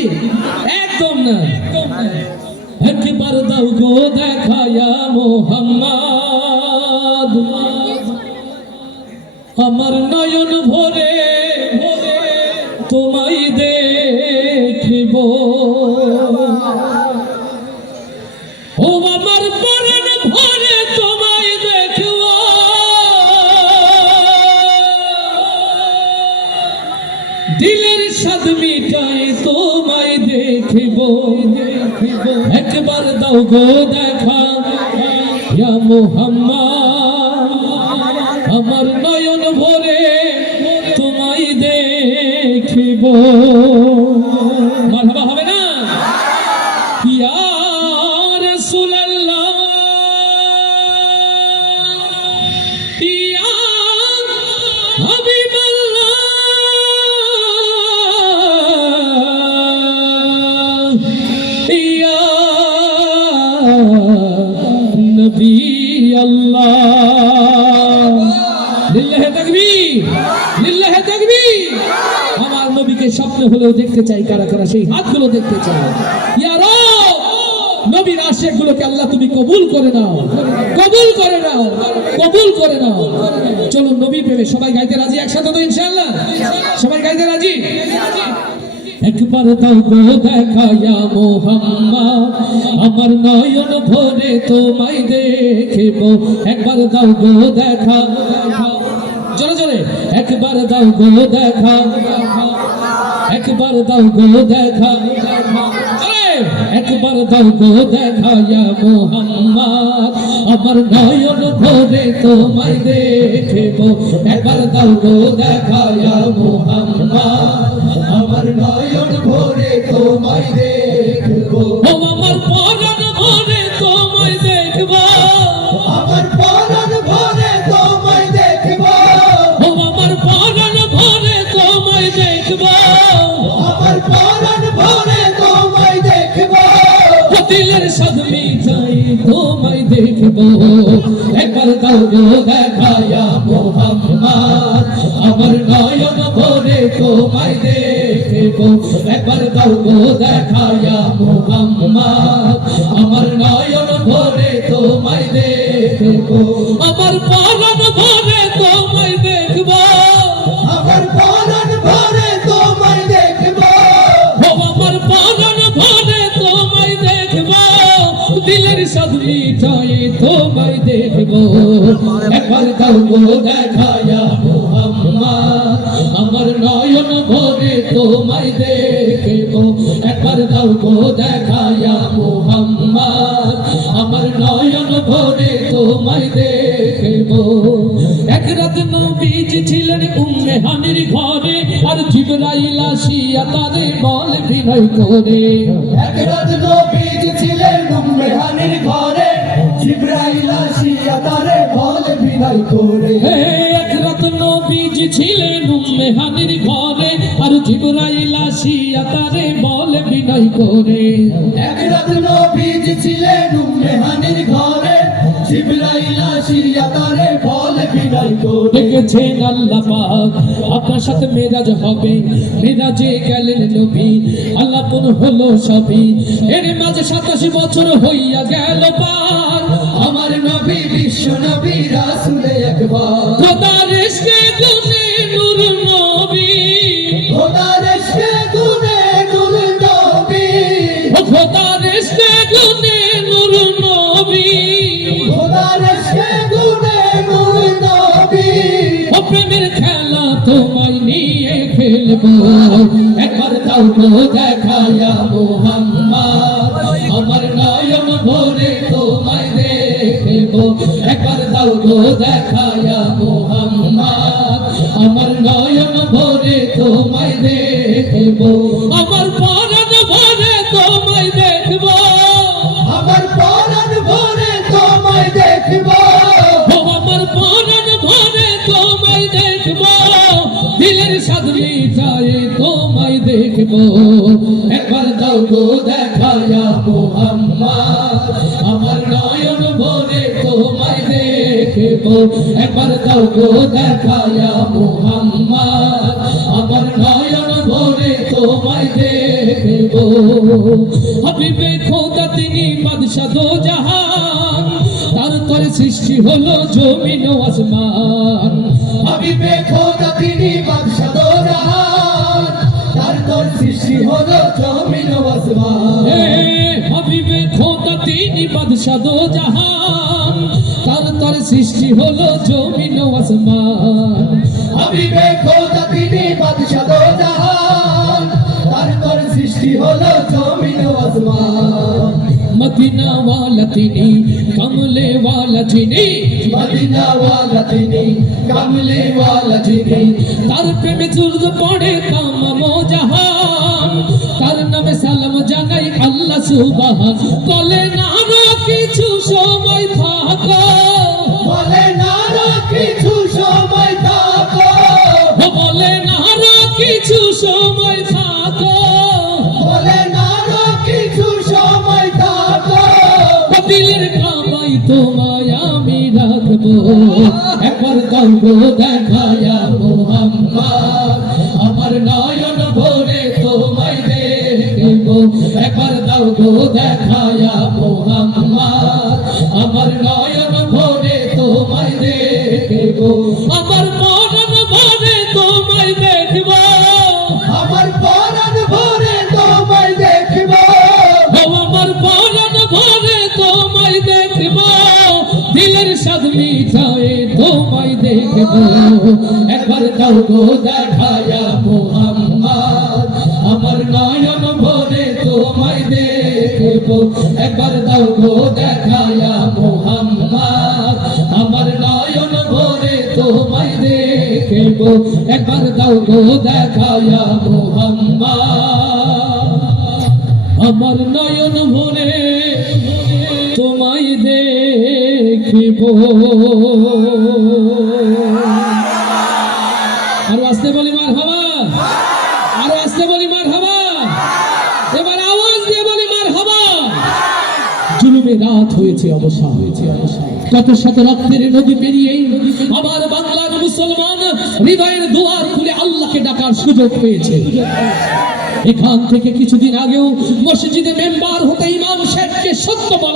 নাকি? একদম না। একবার দাও গো দেখা ইয়া মুহাম্মদ, আমার নয়ন ভরে তোমায় দেখিব। ও আমার পরাণ ভরে তোমায় দেখব, দিলের স্বাদ মিটাই তোমায় দেখিব। একবার দাও গো দেখা ইয়া মুহাম্মদ, আমার নয়ন ভরে তোমায় দেখিব। মারহাবা হবে না? ইয়া রাসূলুল্লাহ, ইয়া হাবিবাল্লাহ, ইয়া নবী আল্লাহ। লিল্লাহি তাকবীর, লিল্লাহি তাকবীর। আমার নবীকে স্বপ্ন হলেও দেখতে চাই। কারা কারা সেই হাতগুলো দেখতে চাই? ইয়া রব, নবীর আশিকগুলোকে আল্লাহ তুমি কবুল করে নাও, কবুল করে নাও, কবুল করে নাও। চলুন নবী প্রেমে সবাই গাইতে রাজি একসাথে তো ইনশাআল্লাহ? সবাই গাইতে রাজি? একবার দাও গো দেখা ইয়া মুহাম্মদ, আমার নয়ন ভরে তোমায় দেখিব। একবার দাও গো দেখা, জোরে জোরে। একবার দাও গো দেখা, একবার দাও গো দেখা, একবার দাও গো দেখা ইয়া মুহাম্মদ, আমার নয়ন ভরে তোমায় দেখিব। একবার দাও গো দেখা ইয়া মুহাম্মদ, আমার নয়ন ভরে তোমায় দেখিব। ও আমার পরাণ ভরে তোমায় দেখব, আমার পরাণ ভরে তোমায় দেখব। ও আমার পরাণ ভরে তোমায় দেখব, আমার পরাণ ভরে তোমায় দেখব। দিলের স্বাদ মিটাই তোমায় দেখব। একবার দাও গো দেখা ইয়া মুহাম্মদ, আমার নয়ন ভরে তোমায় দেখব। একবার দাও গো দেখা ইয়া মুহাম্মদ, আমার নয়ন ভরে তোমায় দেখব। আমার পরাণ ভরে তোমায় দেখব, আমার পরাণ ভরে তোমায় দেখব। ও আমার পরাণ ভরে তোমায় দেখব, দিলের স্বাদ মিটাই তোমায় দেখব। একবার দাও গো দেখা ইয়া মুহাম্মদ, আমার নয়ন ভরে তোমায় দেখব। একবার দাও গো দেখা ইয়া মুহাম্মদ, আমার নয়ন ভরে তোমায় দেখব। এক রাত নবীজি ছিলেন উম্মে হানির ঘরে, আর জিবরাইল আসিয়া তারে বলে বিনয় করে। এক রাত নবীজি ছিলেন উম্মে হানির ঘরে, জিবরাইল আসিয়া তারে বলে বিনয় করে। এক রাত নবীজি ছিলেন উম্মে হানির ঘরে, আর জিবরাইল আসিয়া তারে বলে বিনয় করে। এক রাত নবীজি ছিলেন উম্মে হানির ঘরে, জিবরাইল আসিয়া তারে বলে বিনয় করে। দেখেছেন আল্লাহ পাক আপনার সাথে মেরাজ হবে, মেরাজে গেলেন নবী, আল্লাহ কোন হলো সবই। এর মাঝে 87 বছর হইয়া গেল পার, আমার নবী বিশ্ব নবী রাসূল একবার। খোদার ইশকে গুনে নূর নবী, খোদার ইশকে গুনে নূর নবী, খোদার ইশকে গুনে নূর নবী, খোদার ইশকে গুনে নূর নবী। ও প্রেমের খেলা তোমায় নিয়ে খেলবো। একবার দাও গো দেখা ইয়া মুহাম্মদ, আমার নয়ন ভরে তোমায় দেখব। একবার দাও গো দেখা ইয়া মুহাম্মদ, আমার নয়ন ভরে তোমায় দেখব। আমার পরাণ ভরে তোমায় দেখব, আমার পরাণ ভরে তোমায় দেখব। ও আমার পরাণ ভরে তোমায় দেখব। দিলের স্বাদ মিটাই তোমায় দেখব। একবার দাও গো দেখা ইয়া মুহাম্মদ, আমার নয়ন ভরে তোমায় দেখব। একবার দাও গো দেখা ইয়া মুহাম্মদ, আমার নয়ন ভরে তোমায় দেখব। দেখব হাবিবে খোদা তিনি বাদশা দো জাহান তার তরে সৃষ্টি হলো জমিন ও আসমান হাবিবে খোদা তিনি বাদশা দো জাহান তার তোর সৃষ্টি হলো জমিন ও আসমান হাবিবে খোদা তিনি বাদশা দো জাহান তার তরে সৃষ্টি হলো জমিন ও আসমান হাবিবে খোদা তিনি বাদশা দো জাহান তার তোর সৃষ্টি হলো জমিন ও আসমান মদিনা ওয়ালা তিনি কমলে ওয়ালা যিনি মদিনা ওয়ালা তিনি কামলে ওয়ালা যিনি তার প্রেমে জুলদ পড়ে তামাম জাহান তার নামে সালাম জানাই আল্লাহ সুবহান বলে না আরো কিছু সময় থাকো বলে না আরো কিছু সময় থাকো বলে না আরো কিছু সময় থাকো বলে না আরো কিছু সময় থাকো দিলের কামাই তোমায় আমি রাখবো একবার দাও গো দেখায়া মোহাম্মদ আমার নয়ন ভরে তোমায় দেখবো একবার দাও গো দেখায়া মোহাম্মদ আমার নয়ন ভরে তোমায় দেখবো আমার মনন ভরে তোমায় দেখবো আমার পরাণ ভরে তোমায় দেখব আমার পরাণ ভরে তোমায় দেখব দিলের স্বাদ মিঠায়ে তোমায় দেখব একবার দাও গো দেখায়া মোহাম্মদ আমার নয়ন ভরে তোমায় দেখব একবার দাও গো দেখায়া মোহাম্মদ আমার নয়ন ভরে তোমায় দেখব একবার দাও গো দেখায়া মোহাম্মদ আমার নয়ন ভরে তোমায় দেখিব আরো আসতে বলি মার হাওয়া আরো আসতে বলি মার হাওয়া এবার আওয়াজ দিয়ে বলি মার হাওয়া জুলুমে রাত হয়েছে অবসান কত শত রক্তের নদী পেরিয়ে আবার বাংলার মুসলমান হৃদয়ের দুয়ার খুলে আল্লাহকে ডাকার সুযোগ পেয়েছে এখান থেকে কিছুদিন আগেও মসজিদে মেম্বার হতে ইমাম শেখকে সত্য বলা